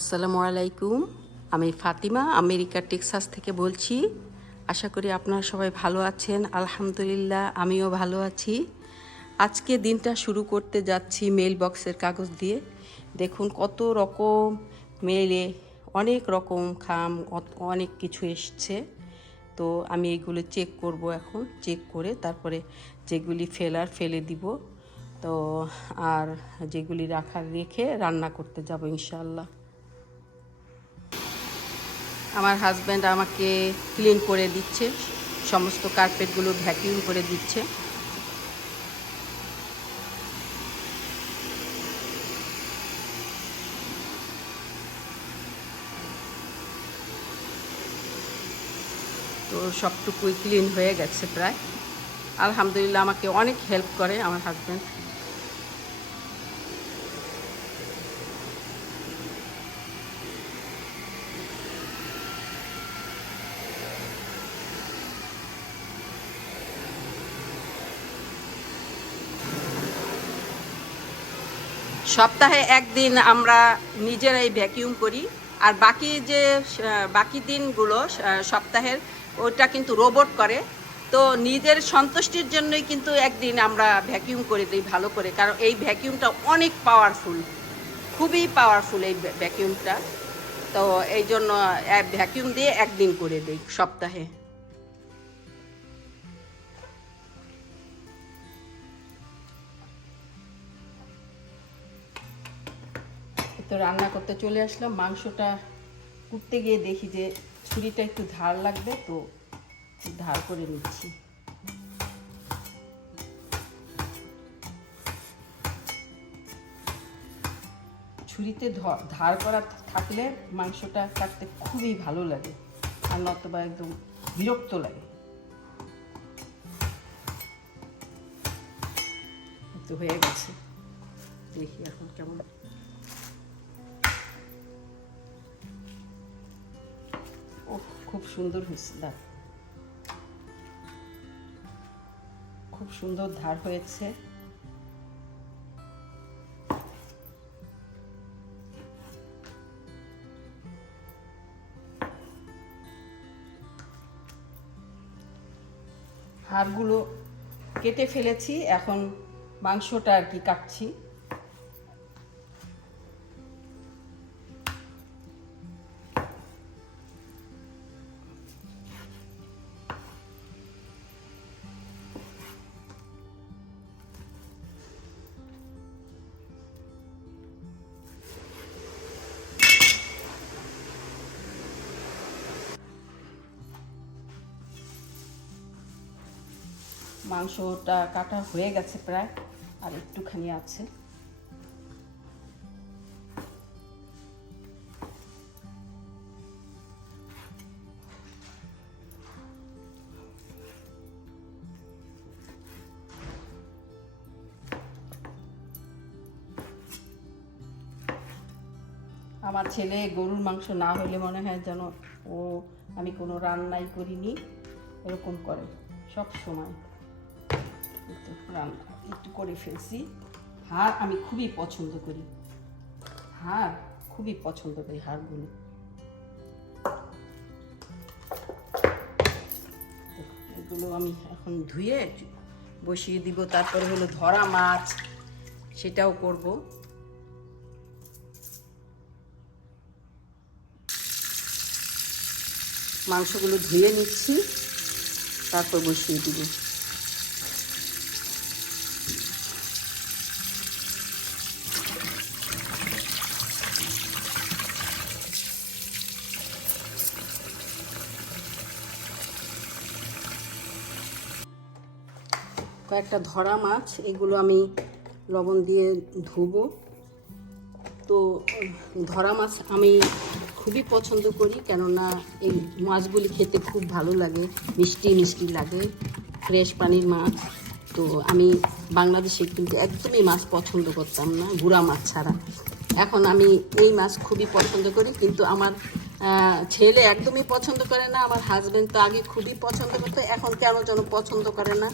আসসালামু আলাইকুম। আমি ফাতিমা আমেরিকা টেক্সাস থেকে বলছি। আশা করি আপনারা সবাই ভালো আছেন। আলহামদুলিল্লাহ আমিও ভালো আছি। আজকে দিনটা শুরু করতে যাচ্ছি মেইল বক্সের কাগজ দিয়ে। দেখুন কত রকম মেইলে অনেক রকম অনেক কিছু এসছে। তো আমি এইগুলো চেক করব, এখন চেক করে তারপরে যেগুলি ফেলে দিব। তো আর যেগুলি রেখে রান্না করতে যাব ইনশাআল্লাহ। আমার হাজব্যান্ড আমাকে ক্লিন করে দিচ্ছে, সমস্ত কার্পেটগুলো ভ্যাকিউম করে দিচ্ছে। তো সবটুকুই ক্লিন হয়ে গেছে প্রায়। আলহামদুলিল্লাহ আমাকে অনেক হেল্প করে আমার হাজব্যান্ড। সপ্তাহে একদিন আমরা নিজেরাই ভ্যাকিউম করি, আর বাকি দিনগুলো সপ্তাহের ওটা কিন্তু রোবট করে। তো নিজের সন্তুষ্টির জন্যই কিন্তু একদিন আমরা ভ্যাকিউম করে দিই ভালো করে, কারণ এই ভ্যাকিউমটা অনেক পাওয়ারফুল, খুবই পাওয়ারফুল এই ভ্যাকিউমটা। তো এই জন্য ভ্যাকিউম দিয়ে একদিন করে দিই সপ্তাহে। তো রান্না করতে চলে আসলাম। মাংসটা কুটতে গিয়ে দেখি যে ছুরিটা একটু ধার লাগবে, তো ধার করে নিচ্ছি। ছুরিতে ধার করা থাকলে মাংসটা কাটতে খুবই ভালো লাগে, আর নতুবা একদম বিরক্ত লাগে। তো হয়ে গেছে, দেখি এখন কেমন। ও খুব সুন্দর হয়েছে, খুব সুন্দর ধার হয়েছে। হাড়গুলো কেটে ফেলেছি, এখন মাংসটা আর কি কাটছি। মাংসটা কাটা হয়ে গেছে প্রায়, আর একটুখানি আছে। আমার ছেলে গরুর মাংস না হলে মনে হয় যেন আমি কোনো রান্নাই করিনি এরকম করে সব সময়। রান্না একটু করে ফেলছি। হাড় আমি খুবই পছন্দ করি, খুবই পছন্দ করি হাড়গুলো। এগুলো আমি এখন ধুয়ে বসিয়ে দিব। তারপরে হলো ধরা মাছ, সেটাও করব। মাংসগুলো ধুয়ে নিচ্ছি, তারপর বসিয়ে দিব। কয়েকটা ধরা মাছ, এগুলো আমি লবণ দিয়ে ধুবো। তো ধরা মাছ আমি খুবই পছন্দ করি, কেননা এই মাছগুলি খেতে খুব ভালো লাগে, মিষ্টি মিষ্টি লাগে, ফ্রেশ পানির মাছ। তো আমি বাংলাদেশে কিন্তু একদমই মাছ পছন্দ করতাম না, গুঁড়া মাছ ছাড়া। এখন আমি এই মাছ খুবই পছন্দ করি, কিন্তু আমার ছেলে একদমই পছন্দ করে না। আমার হাজব্যান্ড তো আগে খুবই পছন্দ করতো, এখন কেন যেন পছন্দ করে না।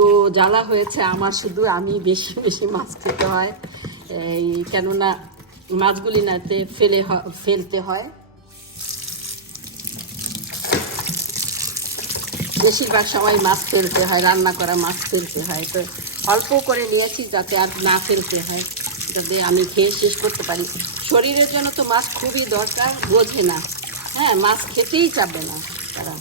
তো জ্বালা হয়েছে আমার, শুধু আমি বেশি বেশি মাছ খেতে হয়। কেননা মাছগুলি নাতে ফেলতে হয়। বেশিরভাগ সময় মাছ ফেলতে হয়, রান্না করা মাছ ফেলতে হয়। তো অল্প করে নিয়েছি যাতে আর না ফেলতে হয়, যাতে আমি খেয়ে শেষ করতে পারি। শরীরের জন্য তো মাছ খুবই দরকার, বোঝে না। হ্যাঁ, মাছ খেতেই চাবে না, তারা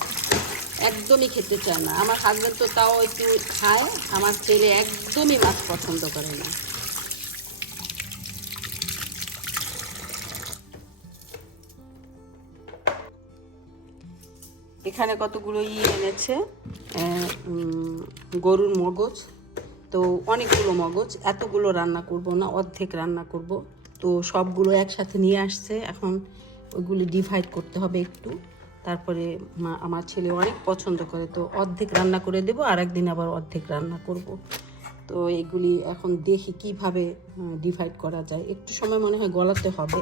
একদমই খেতে চায় না। আমার হাজব্যান্ড তো তাও একটু খায়, আমার ছেলে একদমই মাছ পছন্দ করে না। এখানে কতগুলো এনেছে, গরুর মগজ। তো অনেকগুলো মগজ, এতগুলো রান্না করব না, অর্ধেক রান্না করব। তো সবগুলো একসাথে নিয়ে আসছে, এখন ওইগুলি ডিভাইড করতে হবে একটু। তারপরে আমার ছেলে অনেক পছন্দ করে, তো অর্ধেক রান্না করে দেবো, আর একদিন আবার অর্ধেক রান্না করব। তো এগুলি এখন দেখি কিভাবে ডিভাইড করা যায়। একটু সময় মনে হয় গলাতে হবে।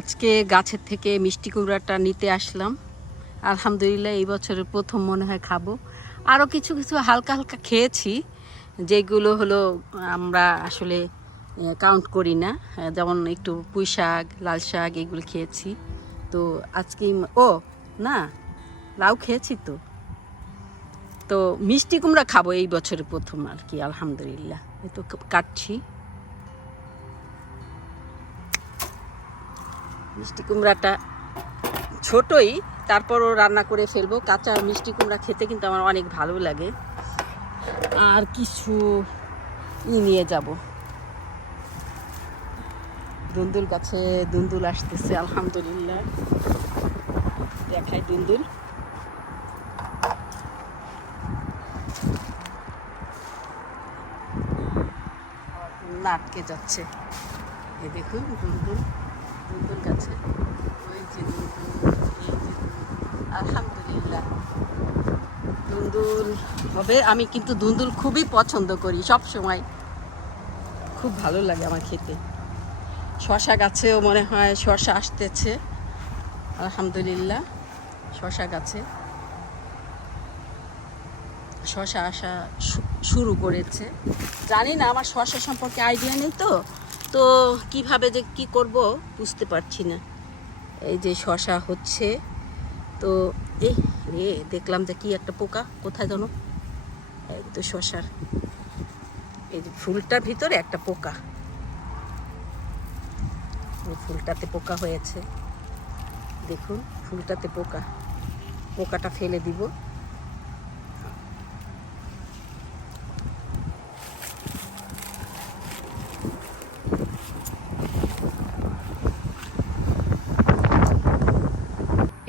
আজকে গাছের থেকে মিষ্টি কুমড়াটা নিতে আসলাম। আলহামদুলিল্লাহ এই বছরের প্রথম মনে হয় খাবো। আরও কিছু কিছু হালকা হালকা খেয়েছি, যেগুলো হলো আমরা আসলে কাউন্ট করি না, যেমন একটু পুঁই শাক, লাল শাক এগুলো খেয়েছি। তো আজকে না, লাউ খেয়েছি। তো মিষ্টি কুমড়া খাবো এই বছরের প্রথম আর কি, আলহামদুলিল্লাহ। এই তো কাটছি মিষ্টি কুমড়াটা, ছোটই, তারপরও রান্না করে ফেলবো। কাঁচা মিষ্টি কুমড়া খেতে কিন্তু আমার অনেক ভালো লাগে। আর কিছু নিয়ে যাব। দুন্দুল গাছে দুন্দুল আসতেছে, আলহামদুলিল্লাহ। দেখাই দুন্দুল। আটকে যাচ্ছে, এই দেখুন দুন্দুল, দুন্দুল গাছে। ওই যে দুন্দুল, এই যে আলহামদুলিল্লাহ দুন্দুল হবে। আমি কিন্তু দুন্দুল খুবই পছন্দ করি, সব সময় খুব ভালো লাগে আমার খেতে। শশা গাছেও মনে হয় শশা আসতেছে, আলহামদুলিল্লাহ। শশা গাছে শশা আসা শুরু করেছে। জানি না, আমার শশা সম্পর্কে আইডিয়া নেই, তো কিভাবে যে কি করব বুঝতে পারছি না। এই যে শশা হচ্ছে, তো দেখলাম যে কি একটা পোকা, কোথায় জানো, এই তো শশার এই যে ফুলটার ভিতরে একটা পোকা, ফুলটাতে পোকা হয়েছে, দেখুন ফুলটাতে পোকা। পোকাটা ফেলে দিব।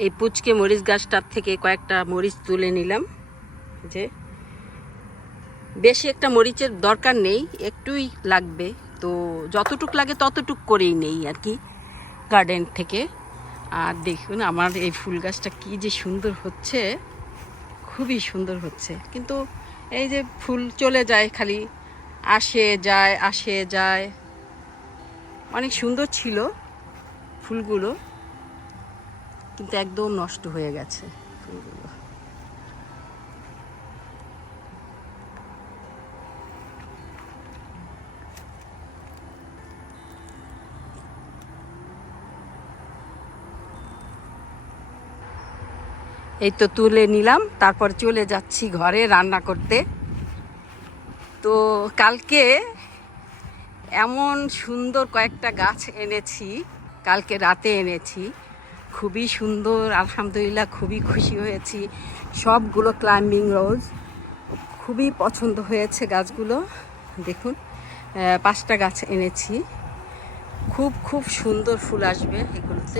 এই পুচকে মরিচ গাছটার থেকে কয়েকটা মরিচ তুলে নিলাম। যে বেশি একটা মরিচের দরকার নেই, একটুই লাগবে, তো যতটুক লাগে ততটুক করেই নেই আর কি, গার্ডেন থেকে। আর দেখুন আমার এই ফুল গাছটা কি যে সুন্দর হচ্ছে, খুবই সুন্দর হচ্ছে। কিন্তু এই যে ফুল চলে যায়, খালি আসে যায় আসে যায়। অনেক সুন্দর ছিল ফুলগুলো, কিন্তু একদম নষ্ট হয়ে গেছে ফুলগুলো। এই তো তুলে নিলাম, তারপর চলে যাচ্ছি ঘরে রান্না করতে। তো কালকে এমন সুন্দর কয়েকটা গাছ এনেছি, কালকে রাতে এনেছি, খুবই সুন্দর, আলহামদুলিল্লাহ খুবই খুশি হয়েছি। সবগুলো ক্লাইম্বিং রোজ, খুবই পছন্দ হয়েছে গাছগুলো। দেখুন 5টা গাছ এনেছি, খুব খুব সুন্দর ফুল আসবে এগুলোতে।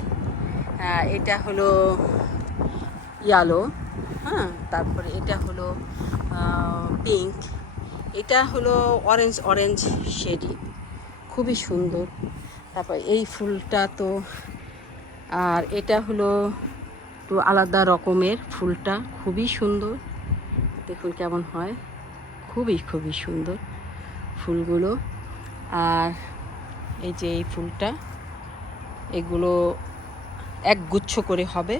এটা হলো ইয়েলো, হ্যাঁ, তারপরে এটা হলো পিঙ্ক, এটা হলো অরেঞ্জ অরেঞ্জ শেডি, খুবই সুন্দর। তারপর এই ফুলটা তো, আর এটা হলো একটু আলাদা রকমের, ফুলটা খুবই সুন্দর, দেখুন কেমন হয়, খুবই খুবই সুন্দর ফুলগুলো। আর এই যে এই ফুলটা, এগুলো এক গুচ্ছ করে হবে।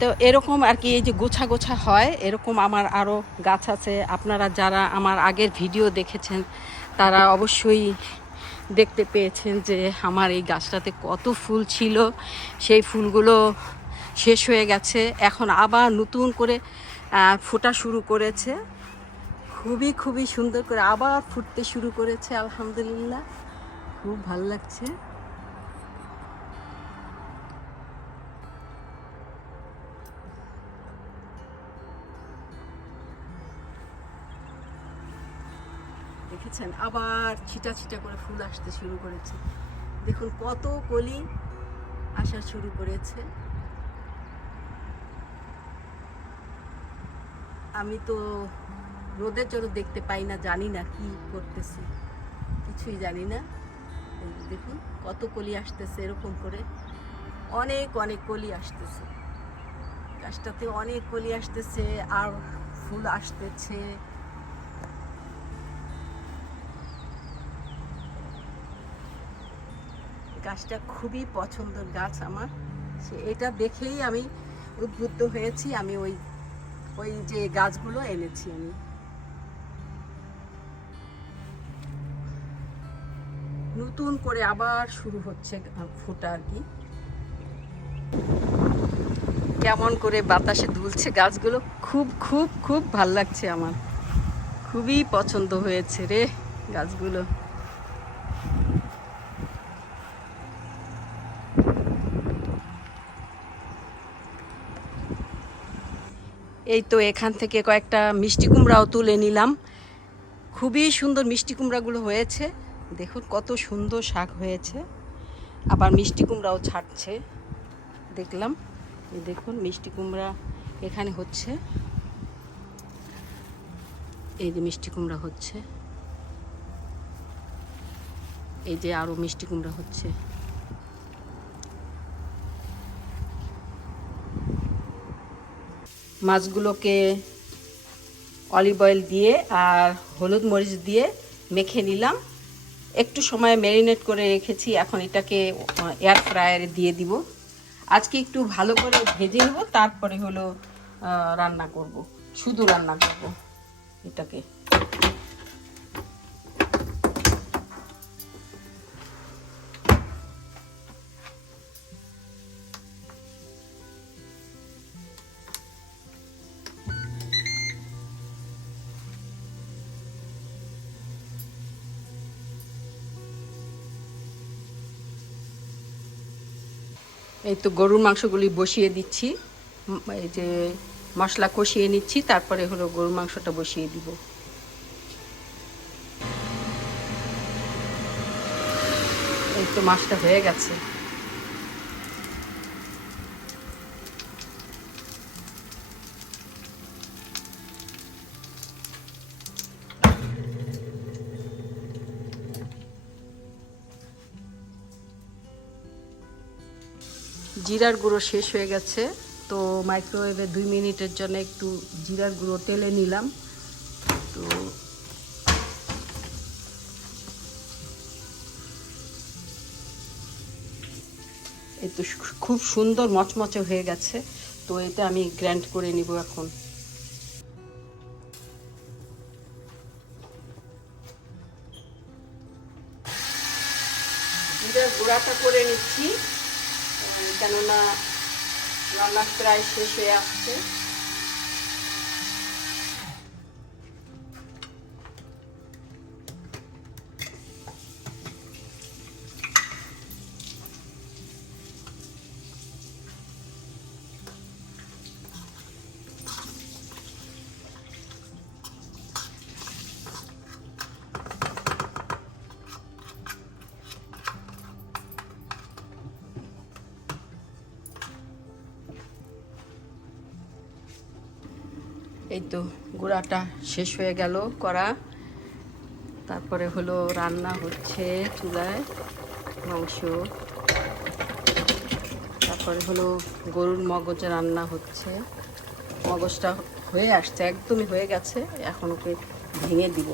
তো এরকম আর কি, এই যে গোছা গোছা হয়, এরকম আমার আরও গাছ আছে। আপনারা যারা আমার আগের ভিডিও দেখেছেন তারা অবশ্যই দেখতে পেয়েছেন যে আমার এই গাছটাতে কত ফুল ছিল, সেই ফুলগুলো শেষ হয়ে গেছে, এখন আবার নতুন করে ফোটা শুরু করেছে। খুবই খুবই সুন্দর করে আবার ফুটতে শুরু করেছে, আলহামদুলিল্লাহ, খুব ভালো লাগছে। দেখেছেন আবার ছিটা ছিটা করে ফুল আসতে শুরু করেছে, দেখুন কত কলি আসা শুরু করেছে। আমি তো রোদের জন্য দেখতে পাই না, জানি না কি করতেছি, কিছুই জানি না। দেখুন কত কলি আসতেছে, এরকম করে অনেক অনেক কলি আসতেছে, গাছটাতে অনেক কলি আসতেছে আর ফুল আসতেছে। গাছটা খুবই পছন্দের গাছ আমার, এটা দেখেই আমি উদ্বুদ্ধ হয়েছি, আমি ওই ওই যে গাছগুলো এনেছি। আমি নতুন করে আবার শুরু হচ্ছে ফোটা আর কি। কেমন করে বাতাসে দুলছে গাছগুলো, খুব খুব খুব ভাল লাগছে আমার, খুবই পছন্দ হয়েছে রে গাছগুলো। এই তো এখান থেকে কয়েকটা মিষ্টি কুমড়াও তুলে নিলাম, খুবই সুন্দর মিষ্টি কুমড়াগুলো হয়েছে, দেখুন কত সুন্দর শাক হয়েছে, আবার মিষ্টি কুমড়াও ছাড়ছে দেখলাম। এই দেখুন মিষ্টি কুমড়া এখানে হচ্ছে, এই যে মিষ্টি কুমড়া হচ্ছে, এই যে আরো মিষ্টি কুমড়া হচ্ছে। মাছগুলোকে অলিভ অয়েল দিয়ে আর হলুদ মরিচ দিয়ে মেখে নিলাম, একটু সময় ম্যারিনেট করে রেখেছি, এখন এটাকে এয়ার ফ্রায়ারে দিয়ে দিব। আজকে একটু ভালো করে ভেজে নেব, তারপরে হলো রান্না করব, শুধু রান্না করব এটাকে। এই তো গরুর মাংসগুলি বসিয়ে দিচ্ছি, এই যে মশলা কষিয়ে নিচ্ছি, তারপরে হলো গরুর মাংসটা বসিয়ে দিব। এই তো মাছটা হয়ে গেছে। জিরার গুঁড়ো শেষ হয়ে গেছে, তো মাইক্রোওয়েভে 2 মিনিটের জন্য একটু জিরার গুঁড়ো টেলে নিলাম। তো এই তো খুব সুন্দর মচমচে হয়ে গেছে, তো এটা আমি গ্রাইন্ড করে নিব এখন। জিরার গুঁড়াটা করে নিচ্ছি, কেননা রান্না প্রায় শেষ হয়ে আসছে। এই তো গুঁড়াটা শেষ হয়ে গেল করা, তারপরে হলো রান্না হচ্ছে চুলায় মাংস, তারপরে হলো গরুর মগজ রান্না হচ্ছে, মগজটা হয়ে আসছে, একদমই হয়ে গেছে, এখন ওকে ভেঙে দিব।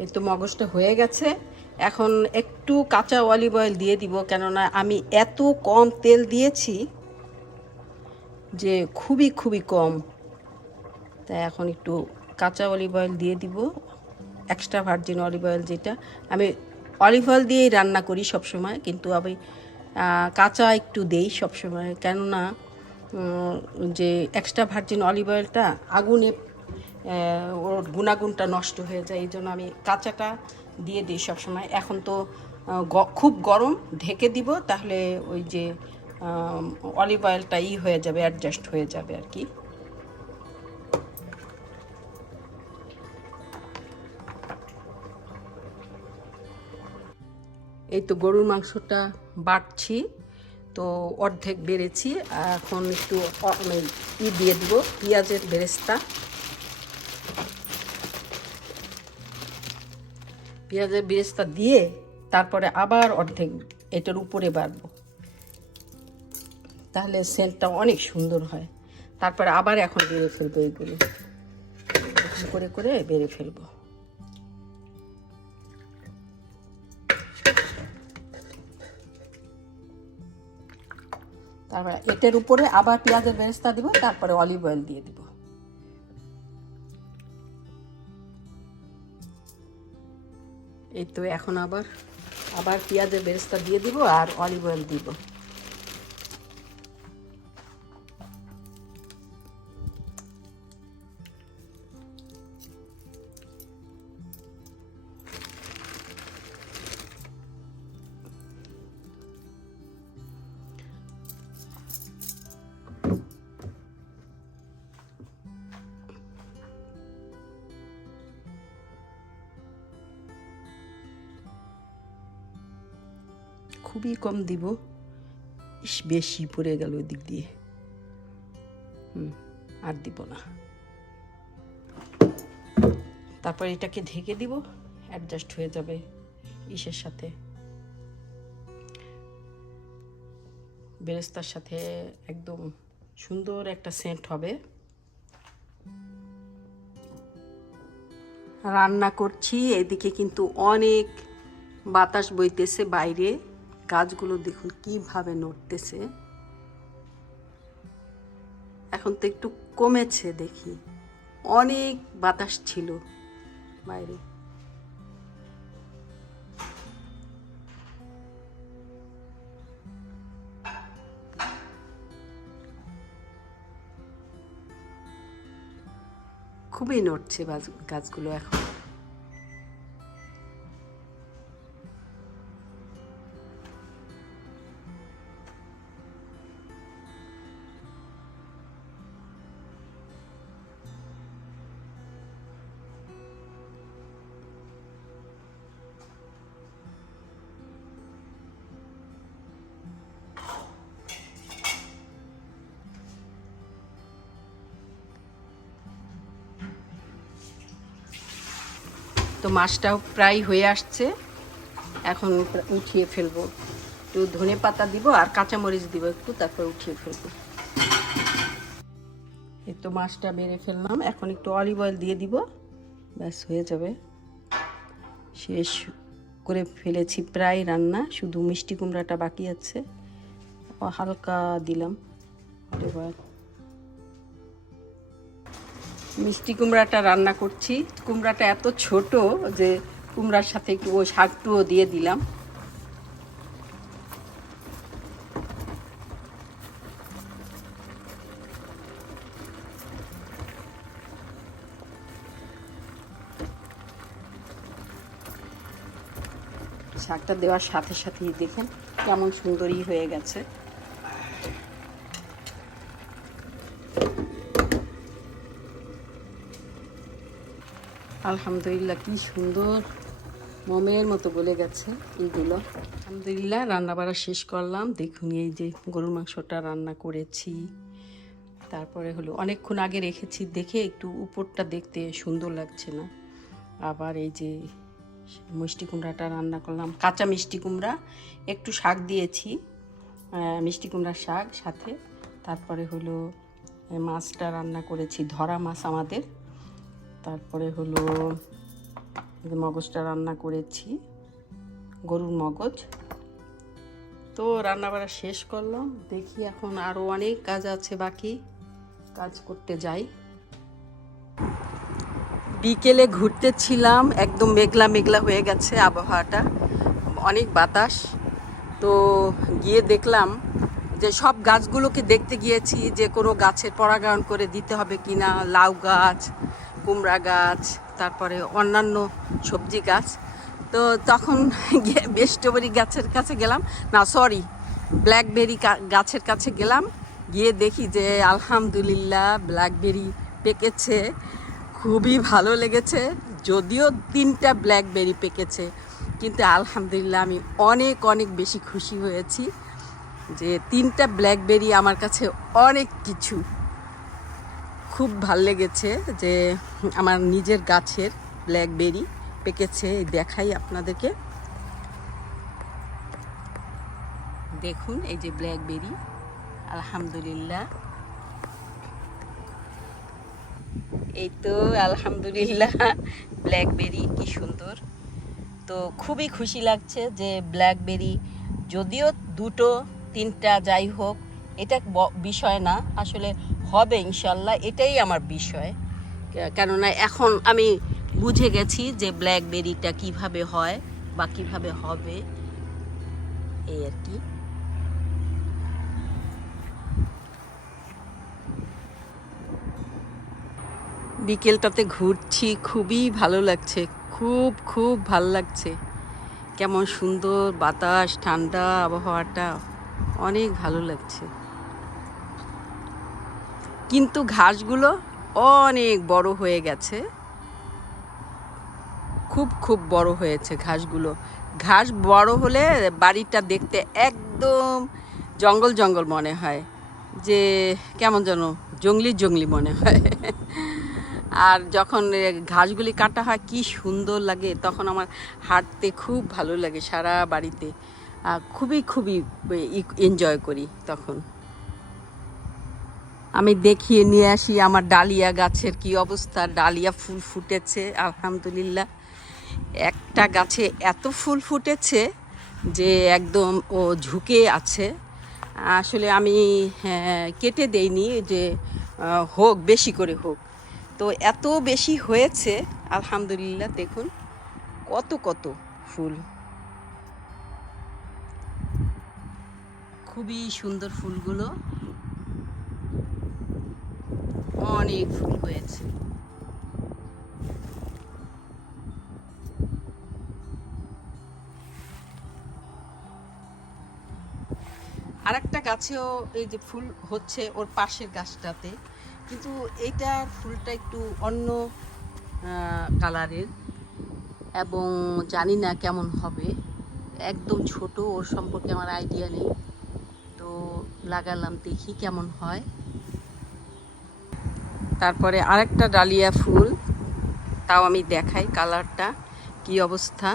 এই তো মগজটা হয়ে গেছে, এখন একটু কাঁচা অলিভ অয়েল দিয়ে দিব, কেননা আমি এত কম তেল দিয়েছি যে খুবই খুবই কম, তাই এখন একটু কাঁচা অলিভ অয়েল দিয়ে দিব, এক্সট্রা ভার্জিন অলিভ অয়েল, যেটা আমি অলিভ অয়েল দিয়েই রান্না করি সবসময়, কিন্তু আমি কাঁচা একটু দেই সবসময়, কেননা যে এক্সট্রা ভার্জিন অলিভ অয়েলটা আগুনে ওর গুণাগুণটা নষ্ট হয়ে যায়, এই জন্য আমি কাঁচাটা দিয়ে দিই সবসময়। এখন তো খুব গরম, ঢেকে দিব, তাহলে ওই যে অলিভ অয়েলটা হয়ে যাবে, অ্যাডজাস্ট হয়ে যাবে আর কি। এই তো গরুর মাংসটা বাটছি, তো অর্ধেক বেড়েছি, এখন একটু দিয়ে দিব পেঁয়াজের বেরেস্তা। পেঁয়াজের বেরেস্তা দিয়ে তারপরে আবার অর্ধেক এটার উপরে বাড়বো, তাহলে সেন্টটা অনেক সুন্দর হয়। তারপরে আবার এখন বেড়ে ফেলবো, এইগুলো করে করে বেড়ে ফেলবো। তারপরে এটার উপরে আবার পেঁয়াজের বেরেস্তা দিব, তারপরে অলিভ অয়েল দিয়ে দিব। এই তো এখন আবার পেঁয়াজের বেরেস্তা দিয়ে দিব আর অলিভ অয়েল দিব। খুবই কম দিব, বেশি পড়ে গেল ওই দিক দিয়ে, আর দিব না। তারপর এটাকে ঢেকে দিব, অ্যাডজাস্ট হয়ে যাবে ইসের সাথে, বেরেস্তার সাথে, একদম সুন্দর একটা সেন্ট হবে। রান্না করছি, এদিকে কিন্তু অনেক বাতাস বইতেছে বাইরে, গাছগুলো দেখুন কিভাবে নড়তেছে। এখন তো একটু কমেছে, দেখি অনেক বাতাস ছিল বাইরে। খুবই নড়ছে গাছগুলো এখন। তো মাছটাও প্রায় হয়ে আসছে, এখন উঠিয়ে ফেলবো। একটু ধনে পাতা দিব আর কাঁচামরিচ দিব একটু, তারপর উঠিয়ে ফেলবো। এই তো মাছটা বেড়ে ফেললাম, এখন একটু অলিভ অয়েল দিয়ে দিব, ব্যাস হয়ে যাবে। শেষ করে ফেলেছি প্রায় রান্না, শুধু মিষ্টি কুমড়াটা বাকি আছে, হালকা দিলাম অলিভ অয়েল। মিষ্টি কুমড়াটা রান্না করছি, কুমড়াটা এত ছোট যে কুমড়ার সাথে একটু ওই শাকটুও দিয়ে দিলাম। শাকটা দেওয়ার সাথে সাথেই দেখেন কেমন সুন্দরই হয়ে গেছে। আলহামদুলিল্লাহ, কি সুন্দর মোমের মতো গলে গেছে এইগুলো। আলহামদুলিল্লাহ, রান্না বাড়া শেষ করলাম। দেখুন এই যে গরুর মাংসটা রান্না করেছি, তারপরে হলো অনেকক্ষণ আগে রেখেছি দেখে একটু উপরটা দেখতে সুন্দর লাগছে না। আবার এই যে মিষ্টি কুমড়াটা রান্না করলাম, কাঁচা মিষ্টি কুমড়া, একটু শাক দিয়েছি, মিষ্টি কুমড়ার শাক সাথে। তারপরে হলো মাছটা রান্না করেছি, ধরা মাছ আমাদের। তারপরে হলো মগজটা রান্না করেছি, গরুর মগজ। তো রান্না বাড়া শেষ করলাম, দেখি এখন আরও অনেক কাজ আছে, বাকি কাজ করতে যাই। বিকেলে ঘুরতে ছিলাম, একদম মেঘলা মেঘলা হয়ে গেছে আবহাওয়াটা, অনেক বাতাস। তো গিয়ে দেখলাম যে সব গাছগুলোকে দেখতে গিয়েছি যে কোনো গাছের পরাগায়ন করে দিতে হবে কি না, লাউ গাছ, কুমড়া গাছ, তারপরে অন্যান্য সবজি গাছ। তো তখন গিয়ে স্ট্রবেরি গাছের কাছে গেলাম, না সরি ব্ল্যাকবেরি গাছের কাছে গেলাম। গিয়ে দেখি যে আলহামদুলিল্লাহ ব্ল্যাকবেরি পেকেছে, খুবই ভালো লেগেছে। যদিও 3টা ব্ল্যাকবেরি পেকেছে, কিন্তু আলহামদুলিল্লাহ আমি অনেক অনেক বেশি খুশি হয়েছি যে 3টা ব্ল্যাকবেরি আমার কাছে অনেক কিছু। খুব ভাল লেগেছে যে আমার নিজের গাছের ব্ল্যাকবেরি পেকেছে। দেখাই আপনাদেরকে, দেখুন এই যে ব্ল্যাকবেরি, আলহামদুলিল্লাহ। এই তো আলহামদুলিল্লাহ ব্ল্যাকবেরি কি সুন্দর। তো খুবই খুশি লাগছে যে ব্ল্যাকবেরি, যদিও 2টো 3টা যাই হোক এটা বিষয় না, আসলে হবে ইনশাল্লাহ, এটাই আমার বিষয়। কেননা এখন আমি বুঝে গেছি যে ব্ল্যাকবেরিটা কিভাবে হয় বা কিভাবে হবে, এই আর কি। বিকেলটাতে ঘুরছি, খুবই ভালো লাগছে, খুব খুব ভালো লাগছে। কেমন সুন্দর বাতাস, ঠান্ডা আবহাওয়াটা, অনেক ভালো লাগছে। কিন্তু ঘাসগুলো অনেক বড় হয়ে গেছে, খুব খুব বড় হয়েছে ঘাসগুলো। ঘাস বড় হলে বাড়িটা দেখতে একদম জঙ্গল জঙ্গল মনে হয়, যে কেমন যেন জঙ্গলি জঙ্গলি মনে হয়। আর যখন ঘাসগুলি কাটা হয় কি সুন্দর লাগে, তখন আমার হাঁটতে খুব ভালো লাগে সারা বাড়িতে, খুবই খুবই এনজয় করি তখন। আমি দেখিয়ে নিয়ে আসি আমার ডালিয়া গাছের কি অবস্থা। ডালিয়া ফুল ফুটেছে আলহামদুলিল্লাহ, একটা গাছে এত ফুল ফুটেছে যে একদম ও ঝুঁকে আছে। আসলে আমি কেটে দেইনি যে হোক, বেশি করে হোক। তো এত বেশি হয়েছে আলহামদুলিল্লাহ, দেখুন কত কত ফুল, খুবই সুন্দর ফুলগুলো, অনেক ফুল হয়েছে। আরেকটা গাছেও এই যে ফুল হচ্ছে ওর পাশের গাছটাতে, কিন্তু এইটার ফুলটা একটু অন্য কালারের, এবং জানি না কেমন হবে, একদম ছোট, ওর সম্পর্কে আমার আইডিয়া নেই। তো লাগালাম, দেখি কেমন হয়। তারপরে আরেকটা ডালিয়া ফুল, তাও আমি দেখাই কালারটা কি অবস্থা।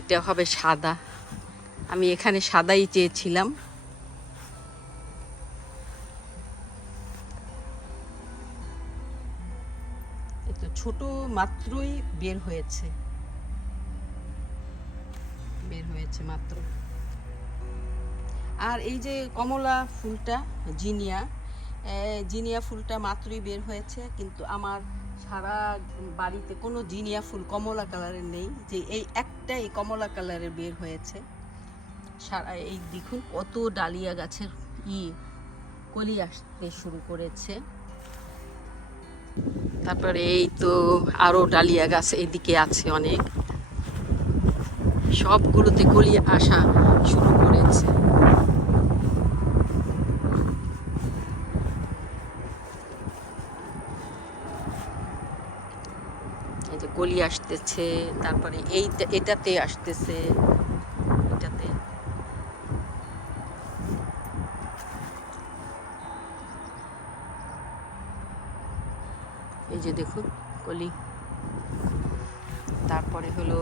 এটা হবে সাদা, আমি এখানে সাদাই চেয়েছিলাম। এটা ছোট মাত্রই বের হয়েছে মাত্র। আর এই যে কমলা ফুলটা, জিনিয়া ফুলটা মাত্রই বের হয়েছে, কিন্তু আমার সারা বাড়িতে কোনো জিনিয়া ফুল কমলা কালারের নেই, যে এই একটাই কমলা কালারের বের হয়েছে। সারা এই দেখুন কত ডালিয়া গাছের কলি আসতে শুরু করেছে। তারপরে এই তো আরো ডালিয়া গাছ এদিকে আছে অনেক, সবগুলোতে কলি আসা শুরু করেছে। এই যে কলি আসতেছে, তারপরে এটাতে আসতেছে, এটাতে। এই যে দেখুন কলি। তারপরে হলো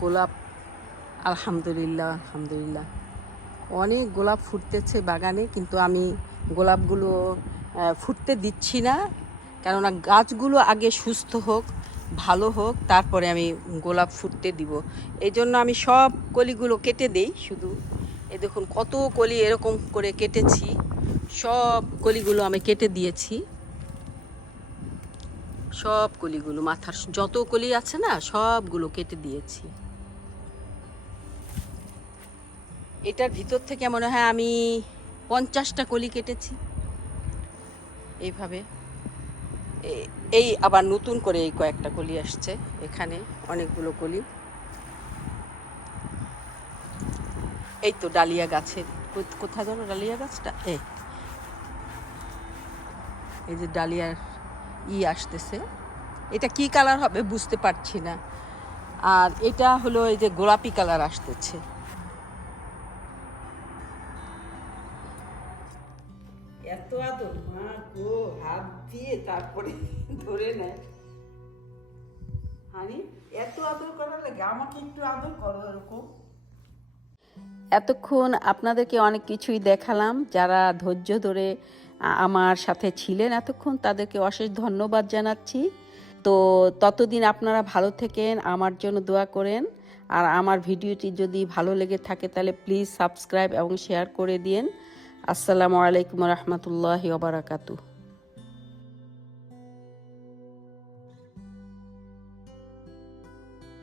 গোলাপ, আলহামদুলিল্লাহ আলহামদুলিল্লাহ অনেক গোলাপ ফুটতেছে বাগানে, কিন্তু আমি গোলাপগুলো ফুটতে দিচ্ছি না, কেননা গাছগুলো আগে সুস্থ হোক, ভালো হোক, তারপরে আমি গোলাপ ফুটতে দিব। এই জন্য আমি সব কলিগুলো কেটে দেই শুধু। এই দেখুন কত কলি এরকম করে কেটেছি, সব কলিগুলো আমি কেটে দিয়েছি। সব কলিগুলো, মাথার যত কলি আছে না সবগুলো কেটে দিয়েছি। এটার ভিতর থেকে মনে হয় আমি 50টা কলি কেটেছি এইভাবে। এই আবার নতুন করে এই কয়েকটা কলি আসছে, এখানে অনেকগুলো কলি। এই তো ডালিয়া গাছের, কোথায় ধরো ডালিয়া গাছটা, এই যে ডালিয়ার আসতেছে। এটা কি কালার হবে বুঝতে পারছি না। আর এটা হলো এই যে গোলাপি কালার আসতেছে। এত আদর, মা গো, হাত দিয়ে তারপরে ধরে নেয়। হানি, এত আদর করার লাগে, আমাকে একটু আদর করো এরকম। এতক্ষণ আপনাদেরকে অনেক কিছুই দেখালাম। যারা ধৈর্য ধরে আমার সাথে ছিলেন এতক্ষণ, তাদেরকে অশেষ ধন্যবাদ জানাচ্ছি। তো ততদিন আপনারা ভালো থেকেন, আমার জন্য দোয়া করেন। আর আমার ভিডিওটি যদি ভালো লেগে থাকে তাহলে প্লিজ সাবস্ক্রাইব এবং শেয়ার করে দিন। আসসালামু আলাইকুম রহমতুল্লাহি ওয়া বারাকাতুহু।